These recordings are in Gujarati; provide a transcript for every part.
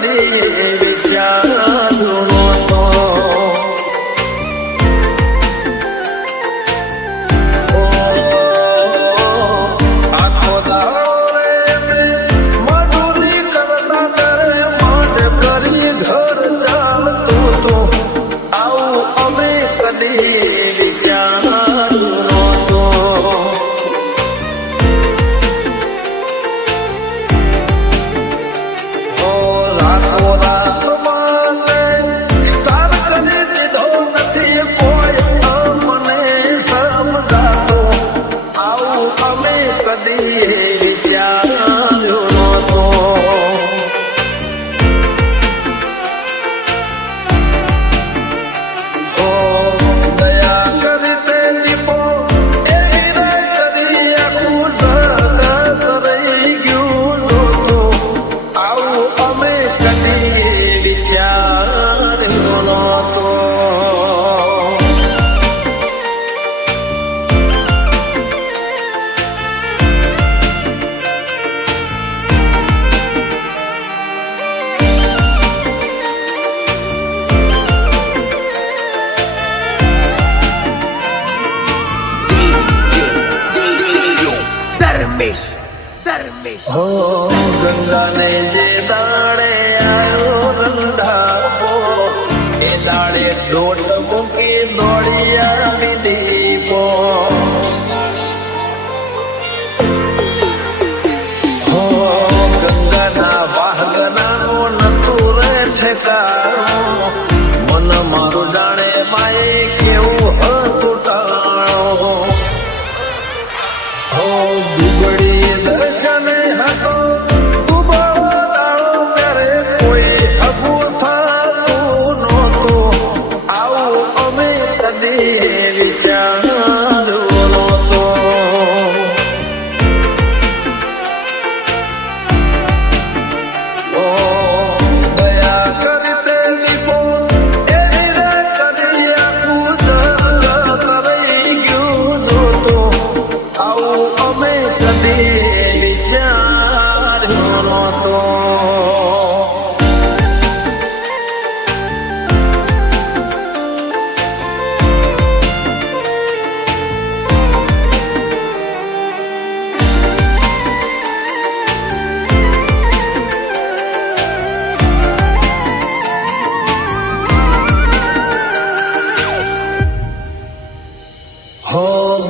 કદી વિચાર્યું નહોતો. આખો દાડો મજૂરી કરતા ત્યારે મન કરી ઘર ચાલતું હતું. આવું અમે કદી વિચાર્યું નહોતો. ગંગાને જે દાડે આવ્યો રંધાપો એ દાડે દોટ મૂકી દોડી આવી દીપો. ગંગાના વાહગનાનો નતું રે ઠેકાણો. મન મારું જાણે માએ કેવું હતું ટાણો. દુબળી દર્શને હતો ત્યારે કોઈ અભૂ થતું નહોતું. આવું અમે કદી વિચાર્યું નહોતો. દયા કરી તે દીપો એની રે કરી આખું જગત રહી ગયું નહોતું. આવું અમે કદી વિચાર્યું નહોતો.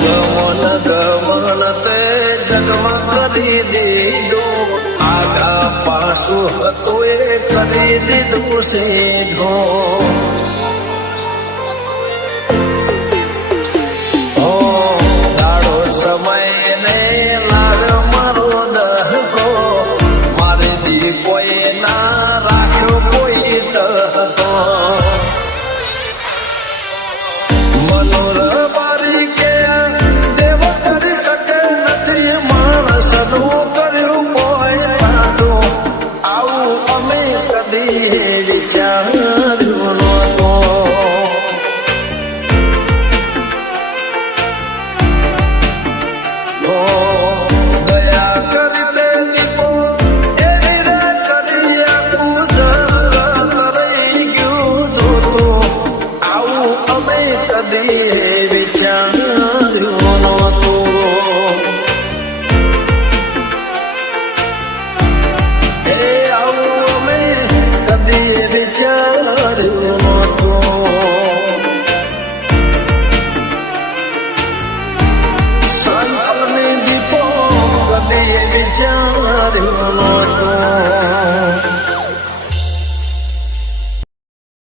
ગમન તે જગમાં કરી દીધું. આગા પાછું હતું એ કરી દીધું સીધું. દાડો સમય ને લાગ મારો દહકો. મારી કોઈ ના રાખ્યો કોઈ દહકો. મનોર બારી કે દેવ કરી શકે નથી માણસનું કર્યું કોઈ પાડું. આવું અમે કદી વિચાર્યું નહોતો. દયા કરી તે દીપો એની રે કરી આખું જગત રહી ગયું નહોતું. આવું અમે કદી વિચાર્યું નહોતું. આવું અમે કદી વિચાર્યું નહોતું. સંતને દીપો કદી વિચાર્યું